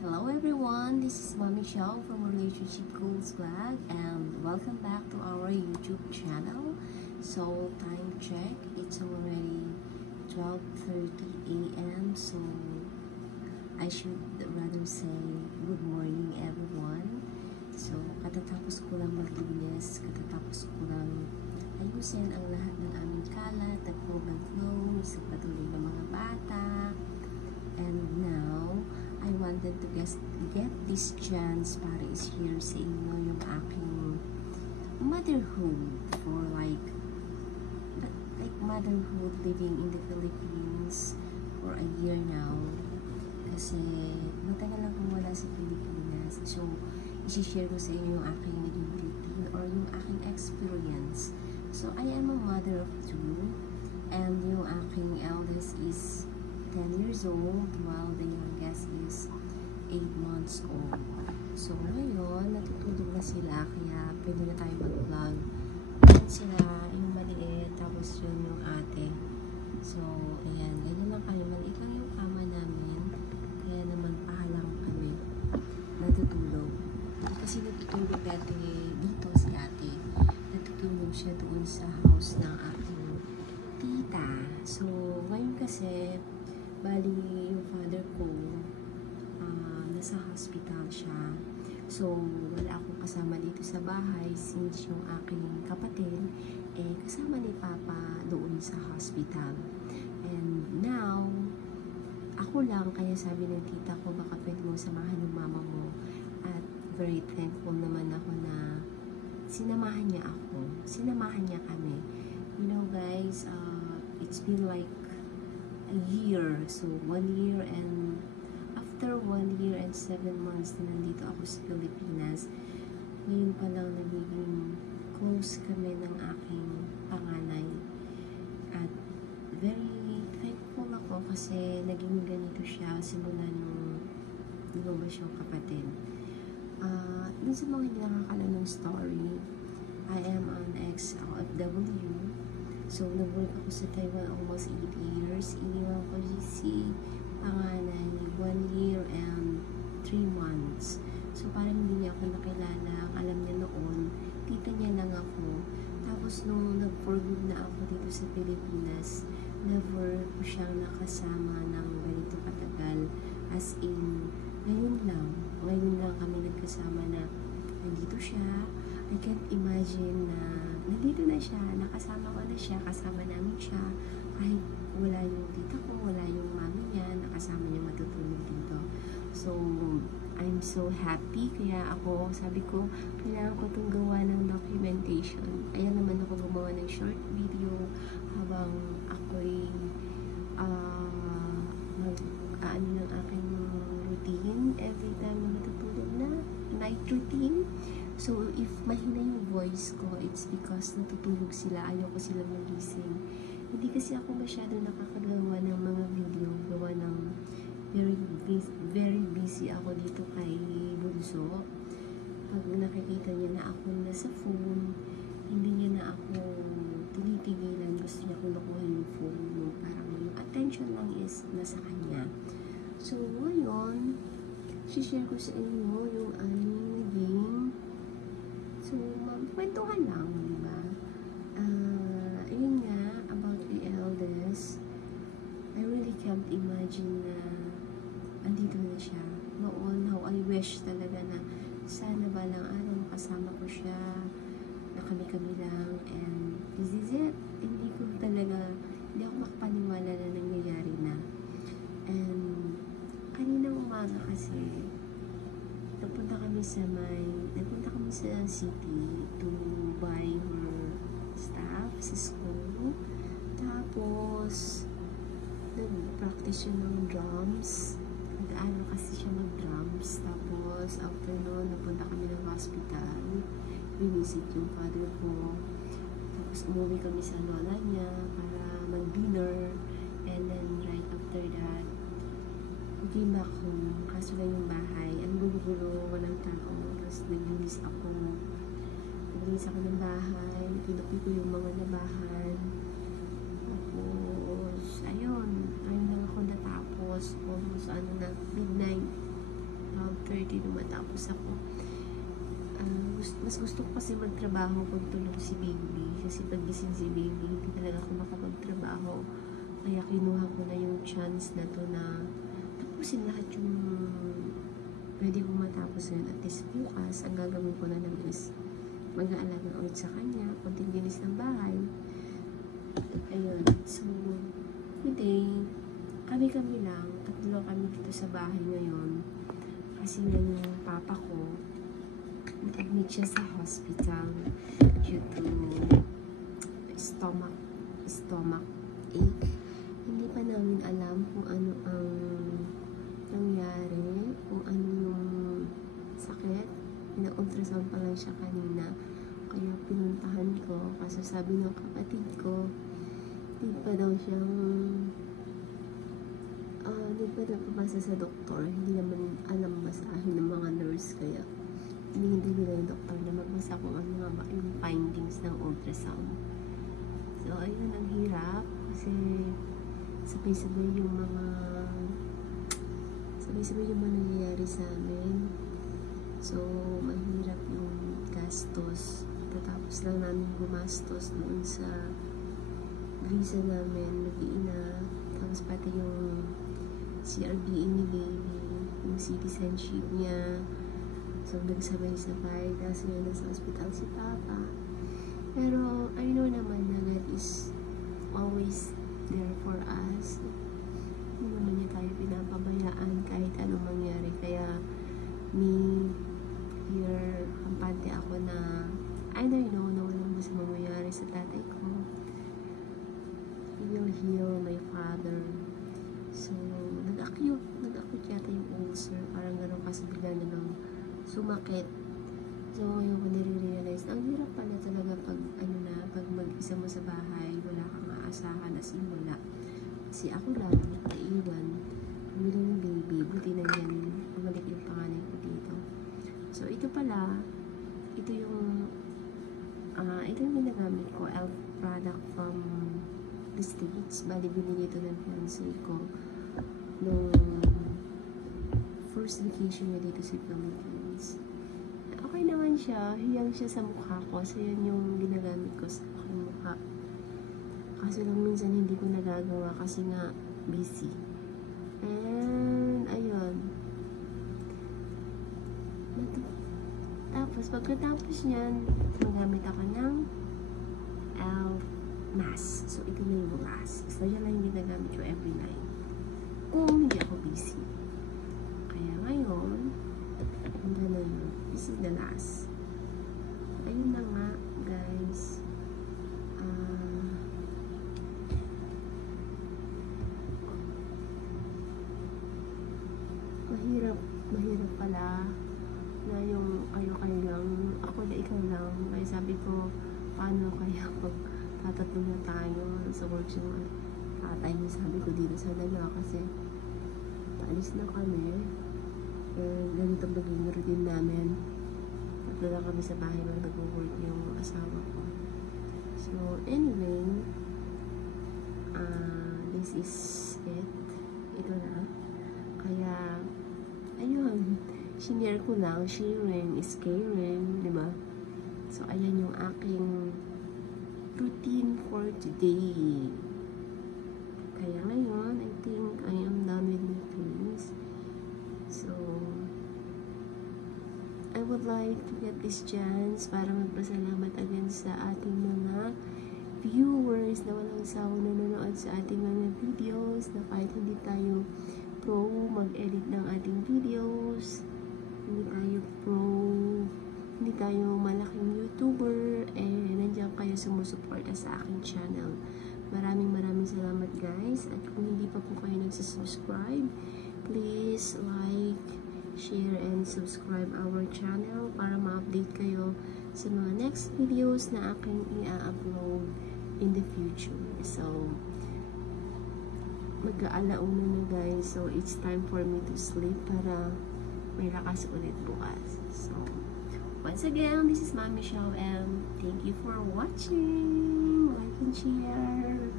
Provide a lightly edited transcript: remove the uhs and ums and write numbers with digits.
Hello everyone, this is Mommy Xiao from Relationship Goals Vlog and welcome back to our YouTube channel. So time check, it's already 12:30 a.m. so I should rather say good morning everyone. So katatapos ko lang maglinis, katatapos ko lang ayusin ang lahat ng aming kalat, nag-flow, isang patuloy ng mga bata. And now, I wanted to get this chance para i-share sa inyo yung aking motherhood for like motherhood living in the Philippines for a year now. Kasi matagal lang kung wala sa Pilipinas. So, i-share ko sa inyo yung aking naging routine or yung aking experience. So, I am a mother of two and yung aking eldest is 10 years old while the youngest is 8 months old. So ngayon, natutulog na sila kaya pwede na tayo mag-vlog. Yan sila, yung maliit, tapos yun yung ate. So, ayan, ganyan lang kami. Maliit lang yung kama namin. Kaya naman pahalang kami natutulog. Kasi natutulog dati dito si ate. Natutulog siya doon sa house ng aking tita. So, ngayon kasi bali yung father ko nasa hospital siya, so wala akong kasama dito sa bahay since yung aking kapatid kasama ni papa doon sa hospital. And now ako lang, kaya sabi ng tita ko baka pwede mo samahan yung mama mo, at very thankful naman ako na sinamahan niya kami. You know guys, it's been like a year, so 1 year, and after 1 year and 7 months na nandito ako sa Pilipinas, ngayon pa lang nagiging close kami ng aking panganay, at very thankful ako kasi naging ganito siya simula nung lumabas yung kapatid. Dun sa mga hindi nakakalam ng story, I am an ex-OFW. So, nag-work ako sa Taiwan almost 8 years. Iniwan ko si panganay 1 year and 3 months. So, parang hindi niya ako nakilala. Alam niya noon, tita niya lang ako. Tapos, nung nag-for good na ako dito sa Pilipinas, never ko siyang nakasama ng ganito katagal. As in, ngayon lang kami nagkasama na nandito siya. I can't imagine na nandito na siya, nakasama ko na siya, kasama namin siya, kahit wala yung tita ko, wala yung mami niya, nakasama niya matutulog dito. So, I'm so happy, kaya ako, sabi ko, kailangan ko itong gawa ng documentation. Ayan naman ako gumawa ng short video habang ako'y mag-aano ng aking routine every time na matutulog na, night routine. So, if mahina yung voice ko, it's because natutulog sila, ayoko sila magising. Hindi kasi ako masyado nakakagawa ng mga video, gawa ng very busy ako dito kay Bunso. Pag nakikita niya na ako nasa phone, hindi niya na ako tinitigilan, gusto niya kung nakuha yung phone mo, parang yung attention lang is nasa kanya. So, ngayon, share ko sa inyo yung aming naging. So, kwentuhan lang, di ba? Ayun nga, about the eldest, I really can't imagine na andito na siya. Noon, how I wish talaga na sana balang araw makasama ko siya, na kami-kami lang, and this is it. Hindi ako makapaniwala na nangyayari na. And, kaninang umaga kasi, nagpunta kami sa city to buy her stuff sa school. Tapos, nag-practice siya ng drums. Nag-ano kasi siya mag-drums. Tapos, after noon, napunta kami ng hospital. Visit yung father ko. Tapos, umuwi kami sa lola niya para mag-dinner. And then, right after that, came back home. Kaso lang yung bahay, ang gulo-gulo, walang tao. Tapos naglinis ako ng bahay, kinupi ko yung mga labahan. Tapos ayun lang ako natapos almost midnight. natapos ako. Mas gusto ko kasi magtrabaho pag tulog si baby. Kasi pag gising si baby, hindi talaga ako makapagtrabaho. Kaya kinuha ko na yung chance na to na tapusin lahat yung pwede kong matapos ngayon. At least bukas, ang gagawin ko na lang is mag-aalaga ulit sa kanya, konting linis ng bahay. Ayun. So, today, kami-kami lang. Tatlo kami dito sa bahay ngayon. Kasi nga yung papa ko, na-admit siya sa hospital due to stomach ache. Hindi pa namin alam kung ano ang nangyari, kung ano yung sakit. Pina-ultrasound pa lang siya kanina. Kaya pinuntahan ko kasi sabi ng kapatid ko, hindi pa daw siyang hindi pa napapasa sa doktor. Hindi naman alam basahin ng mga nurse, kaya hindi nila yung doktor na magbasa kung ano nga yung findings ng ultrasound. So, ayun, ang hirap kasi sabay-sabay yung mga nangyayari sa amin. So, mahirap yung gastos. Tatapos lang namin gumastos doon sa visa namin, mag-iina. Tapos pati yung CRBE ni baby, yung citizenship niya. So, nagsabay-sabay. Tapos ngayon nasa hospital si Papa. Pero, I know naman na God is always there for us. Hindi naman niya tayo pinapabayaan kahit anong mangyari. Kaya, here, kampante ako na I know na walang gusto mangyari sa tatay ko. He will heal my father. So, nag-acute yata yung ulcer. Parang gano'n kasi bigla na lang sumakit. So, ngayon ko nire-realize, ang hirap pala talaga pag mag-isa mo sa bahay, wala kang maasahan, as in wala. Kasi ako lang, naiwan, bumili ng baby, buti na yan, bumalik yung panganay ko dito. So, ito pala, ito yung ginagamit ko, ELF product from the States. Bali, binili ito ng fiancé ko nung first vacation niya dito sa Philippines. Okay naman siya, hiyang siya sa mukha ko. So, yun yung ginagamit ko sa aking mukha. Kaso lang minsan hindi ko nagagawa kasi nga busy. And, ayun. Tapos, pagkatapos niyan, magamit ako ng ELF mask. So, ito na yung mask. So, yan lang yung ginagamit ko every night. Kung hindi ako busy. Kaya ngayon, hanggang na yun. This is the last. Ayun na nga, guys. Mahirap pala na yung kayo lang, ako na ikaw lang. Kaya sabi ko, paano kaya pag tatatlo na tayo sa work yung tatay mo, sabi ko dito sa dalawa kasi paalis na kami. Ganito maging routine namin. Tatlo lang kami sa bahay lang nag-work yung asawa ko. So, anyway, this is it. Ito na. Kaya, ayun, shinare ko lang. Sharing is caring, diba? So, ayan yung aking routine for today. Kaya ngayon, I think I am done with my things. So, I would like to get this chance para magpasalamat again sa ating mga viewers na walang sawa nanonood sa ating mga videos, na kahit hindi tayo pro mag-edit ng ating videos, hindi tayo malaking YouTuber, nandiyan kayo sumusuporta sa aking channel. Maraming salamat, guys. At kung hindi pa po kayo nagsasubscribe, please like, share, and subscribe our channel para ma-update kayo sa mga next videos na aking i-upload in the future. So, mag-aalauna na, guys. So, it's time for me to sleep para may lakas ulit bukas. So, once again, this is Mami Michelle, and thank you for watching. Like and share.